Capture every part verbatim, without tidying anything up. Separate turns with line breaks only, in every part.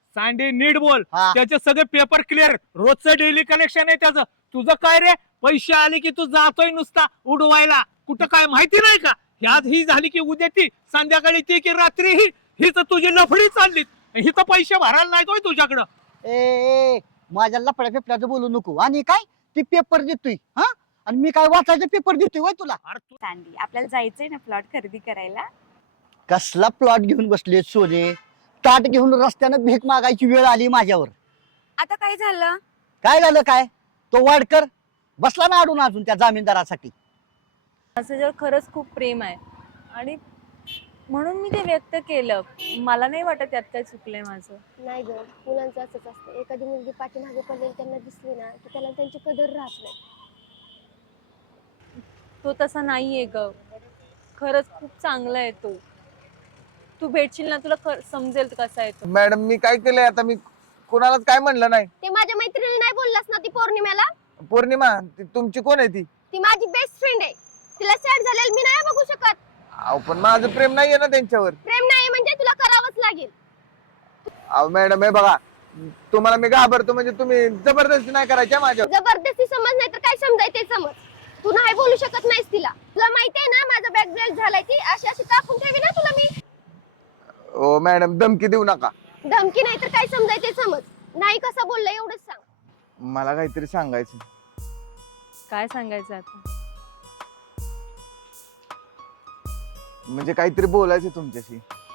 सांडे नीट बोल.
हा.
त्याचे सगळे पेपर क्लिअर, रोजचं डेली कलेक्शन आहे त्याचं. तुझं काय रे, पैसे आले की तू जातोय नुसता उडवायला, कुठं काय माहिती नाही का? ह्यात ही झाली की उद्या ती, संध्याकाळी ती की रात्री ही, ही तर तुझी लफडी चालली. ही तर पैसे भरायला नाही तोय तुझ्याकडं.
ए, ए माझ्या लफड्या फेफड्याचं बोलू नको. आणि काय ती पेपर देतोय हा, आणि मी काय वाचायचं पेपर देतोय वय तुला?
अरे तू
सँडी आपल्याला जायचंय ना प्लॉट खरेदी करायला.
कसला प्लॉट घेऊन बसले सोने? ताट घेऊन रस्त्यानं भीक मागायची वेळ आली माझ्यावर.
आता काय झालं?
काय झालं काय? तो वाडकर बसला ना अडून अजून त्या जामीनदारासाठी.
माझं जर खरंच खूप प्रेम आहे आणि म्हणून मी ते व्यक्त केलं. मला नाही वाटत यात काय चुकलंय माझं.
नाही ग, मुलांचं असंच असतं. एखादी मुलगी पाठीमागे पडलेली त्यांना दिसली ना की त्याला त्यांची कदर राहत नाही.
तो तसा नाहीये ग, खरंच खूप चांगला आहे तो. तू भेटशील ना, तुला ख- समजेल कसा आहे तो.
मॅडम मी काय केलंय आता? मी कोणालाच काय म्हणलं नाही.
ते माझ्या मैत्रिणीला नाही बोललास ना ती पौर्णिमेला?
पौर्णिमा ती तुमची कोण आहे ती?
ती माझी बेस्ट फ्रेंड आहे. तिला सेट झालेलं मी नाही बघू शकत.
अहो पण माझं प्रेम नाहीये ना त्यांच्यावर.
प्रेम नाही म्हणजे तुला करावंच लागेल.
अहो मॅडम हे बघा, तुम्हाला मी घाबरतो म्हणजे तुम्ही जबरदस्ती नाही करायची हा माझ्यावर.
जबरदस्ती समज नाही तर काय समजाय ते समज. तू नाही बोलू शकत नाहीस तिला. तुला माहितीये ना माझा बॅक ब्रेक झालाय, ती अशी अशी टाकून ठेवी ना तुला मी.
ओ मॅडम धमकी देऊ नका.
धमकी नाही तर काय समजाय ते समज. नाही कसं बोललं एवढंच सांग.
मला काहीतरी सांगायचं.
काय सांगायचं आता?
म्हणजे काहीतरी बोलायचं तुमच्याशी.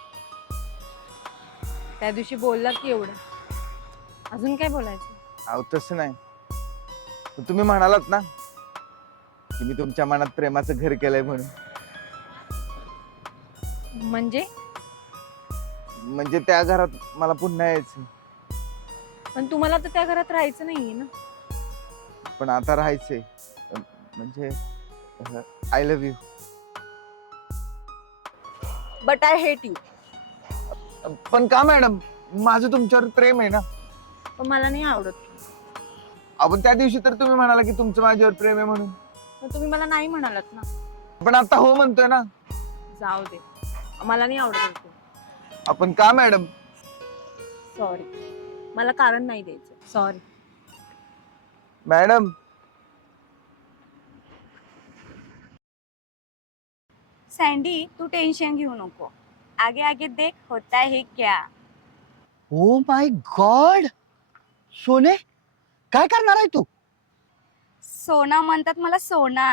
त्या दिवशी बोलला की एवढं, अजून काय बोलायचं?
अहो तसं नाही, पण तुम्ही म्हणालात ना की मी तुमच्या मनात प्रेमाचं घर केलंय म्हणून.
म्हणजे
म्हणजे त्या घरात मला पुन्हा यायचं.
पण तुम्हाला तर त्या घरात राहायचं नाहीये ना.
पण आता राहायचंय. अं, म्हणजे I love you.
But I hate you.
पण का मॅडम? माझं तुमच्यावर प्रेम आहे ना.
पण मला नाही आवडत.
आपण त्या दिवशी तर तुम्ही म्हणाला की तुमचं माझ्यावर प्रेम आहे म्हणून.
पण तुम्ही मला नाही म्हणालात ना.
पण आता हो म्हणतोय ना.
जाऊ दे, मला नाही आवडत तू.
आपण का मॅडम?
सॉरी, मला कारण नाही द्यायचं. सॉरी.
मॅडम
सँडी तू टेन्शन घेऊ नको. आगे आगे देख होता है क्या.
ओ माय गॉड, सोने काय करणार आहे तू?
सोना म्हणतात मला सोना.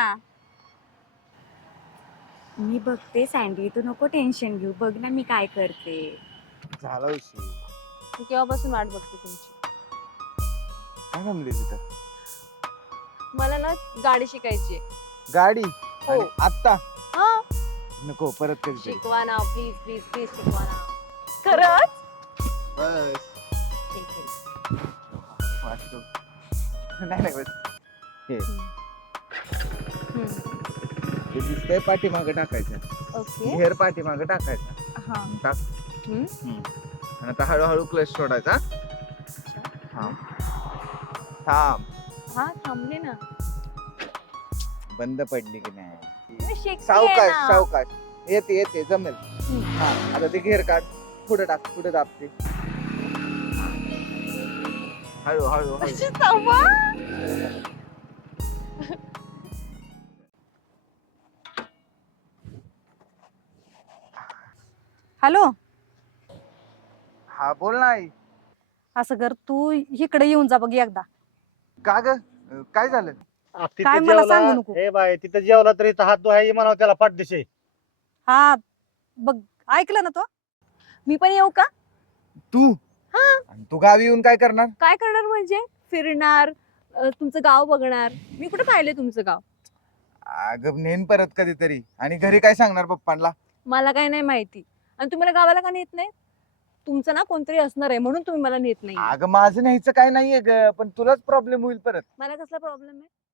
मी बघते सँडी, तू नको टेन्शन घेऊ. बघ ना मी काय करते.
झाला विषय.
मी केव्हापासून वाट बघते तुमची.
काय जमले तिथं?
मला ना गाडी शिकायची आहे.
गाडी?
हो.
आणि आत्ता
हा,
नको, परत कधी
शिकवा ना प्लीज प्लीज प्लीज शिकवा ना. खरंच?
बस.
एक मिनिट.
वाटतो. नाही नाही बस. हे
हम्म,
हे दिसतंय पाठीमागं टाकायचं.
ओके.
हेअर पाठीमागं टाकायचं.
हा.
टाक.
हम्म.
हम्म. आणि आता हळूहळू क्लच सोडायचा.
अच्छा.
हा थांब.
हा थांबले ना.
बंद पडली की नाही?
मी शिकतेय
सावकाश
ना.
सावकाश. येते येते जमेल.
हम्म.
हा आता ते घेर काढ, पुढे टाक, पुढे दाबते. हळू हळू हळू.
अशी थांबा.
हॅलो,
हा बोल ना आई.
असं कर तू इकडे येऊन जा बघ एकदा.
का ग काय झालं?
आ, तिथं
काय मला
जेवला-
सांगू नको.
हे बाय तिथं जेवला तरी इथं हात धुवाय म्हणावं त्याला पाठदिशी.
हा बघ, ऐकलं ना तो?
मी पण येऊ का?
तू आणि तू गावी येऊन काय करणार?
काय करणार म्हणजे? फिरणार, अ, तुमचं गाव बघणार. मी कुठे पाहिले तुमचं गाव?
अगं नेन परत कधीतरी. आणि घरी काय सांगणार पप्पांना?
मला काय नाही माहिती. आणि तुम्हाला गावाला का नेत नाही? तुमचं ना कोणतरी असणार आहे म्हणून तुम्ही मला नेत नाही.
अगं माझं न्यायचं काय नाहीये ग, पण तुलाच प्रॉब्लेम होईल परत.
मला कसला प्रॉब्लेम आहे?